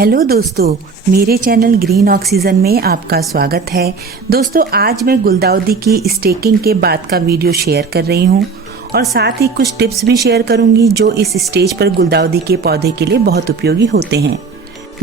Hello दोस्तों, मेरे channel green oxygen में आपका स्वागत है। दोस्तों, आज मैं गुलदाउदी की स्टेकिंग के बाद का वीडियो शेयर कर रही हूँ और साथ ही कुछ टिप्स भी शेयर करूँगी जो इस स्टेज पर गुलदाउदी के पौधे के लिए बहुत उपयोगी होते हैं।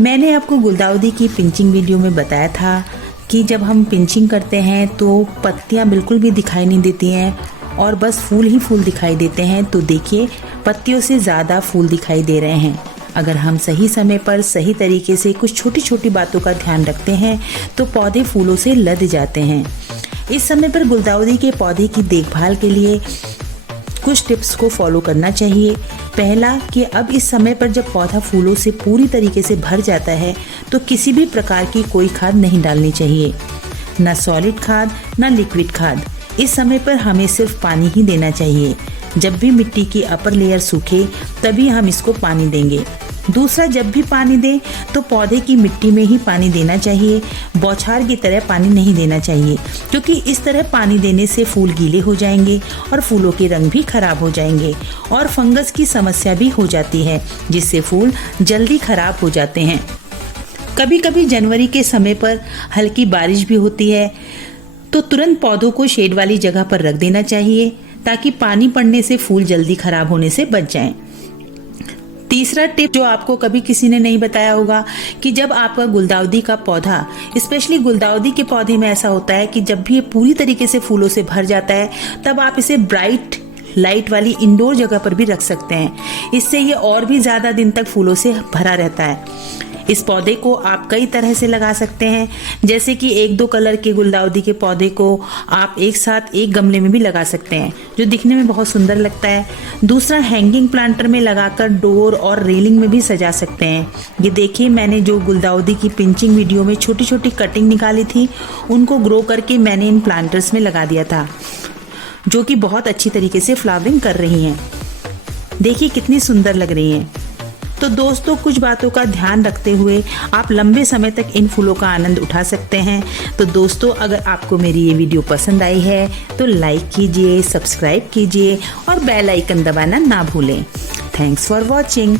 मैंने आपको गुलदाउदी की पिंचिंग वीडियो में बताया था कि जब हम पिंचिंग करते हैं तो पत्तियाँ बिल्कुल भी दिखाई नहीं देती हैं और बस फूल ही फूल दिखाई देते हैं। तो देखिए, पत्तियों से ज़्यादा फूल दिखाई दे रहे हैं। अगर हम सही समय पर सही तरीके से कुछ छोटी छोटी बातों का ध्यान रखते हैं तो पौधे फूलों से लद जाते हैं। इस समय पर गुलदाउदी के पौधे की देखभाल के लिए कुछ टिप्स को फॉलो करना चाहिए। पहला कि अब इस समय पर जब पौधा फूलों से पूरी तरीके से भर जाता है तो किसी भी प्रकार की कोई खाद नहीं डालनी चाहिए, ना सॉलिड खाद ना लिक्विड खाद। इस समय पर हमें सिर्फ पानी ही देना चाहिए। जब भी मिट्टी की अपर लेयर सूखे तभी हम इसको पानी देंगे। दूसरा, जब भी पानी दें तो पौधे की मिट्टी में ही पानी देना चाहिए। बौछार की तरह पानी नहीं देना चाहिए, क्योंकि इस तरह पानी देने से फूल गीले हो जाएंगे और फूलों के रंग भी खराब हो जाएंगे और फंगस की समस्या भी हो जाती है, जिससे फूल जल्दी खराब हो जाते हैं। कभी कभी जनवरी के समय पर हल्की बारिश भी होती है तो तुरंत पौधों को शेड वाली जगह पर रख देना चाहिए ताकि पानी पड़ने से फूल जल्दी खराब होने से बच जाएं। तीसरा टिप जो आपको कभी किसी ने नहीं बताया होगा कि जब आपका गुलदाउदी का पौधा, स्पेशली गुलदाउदी के पौधे में ऐसा होता है कि जब भी ये पूरी तरीके से फूलों से भर जाता है तब आप इसे ब्राइट लाइट वाली इंडोर जगह पर भी रख सकते हैं। इससे ये और भी ज्यादा दिन तक फूलों से भरा रहता है। इस पौधे को आप कई तरह से लगा सकते हैं, जैसे कि 1-2 कलर के गुलदाउदी के पौधे को आप एक साथ एक गमले में भी लगा सकते हैं, जो दिखने में बहुत सुंदर लगता है। दूसरा, हैंगिंग प्लांटर में लगाकर डोर और रेलिंग में भी सजा सकते हैं। ये देखिए, मैंने जो गुलदाउदी की पिंचिंग वीडियो में छोटी छोटी कटिंग निकाली थी उनको ग्रो करके मैंने इन प्लांटर्स में लगा दिया था, जो कि बहुत अच्छी तरीके से फ्लावरिंग कर रही हैं। देखिए कितनी सुंदर लग रही हैं। तो दोस्तों, कुछ बातों का ध्यान रखते हुए आप लंबे समय तक इन फूलों का आनंद उठा सकते हैं। तो दोस्तों, अगर आपको मेरी ये वीडियो पसंद आई है तो लाइक कीजिए, सब्सक्राइब कीजिए और बेल आइकन दबाना ना भूलें। Thanks for watching.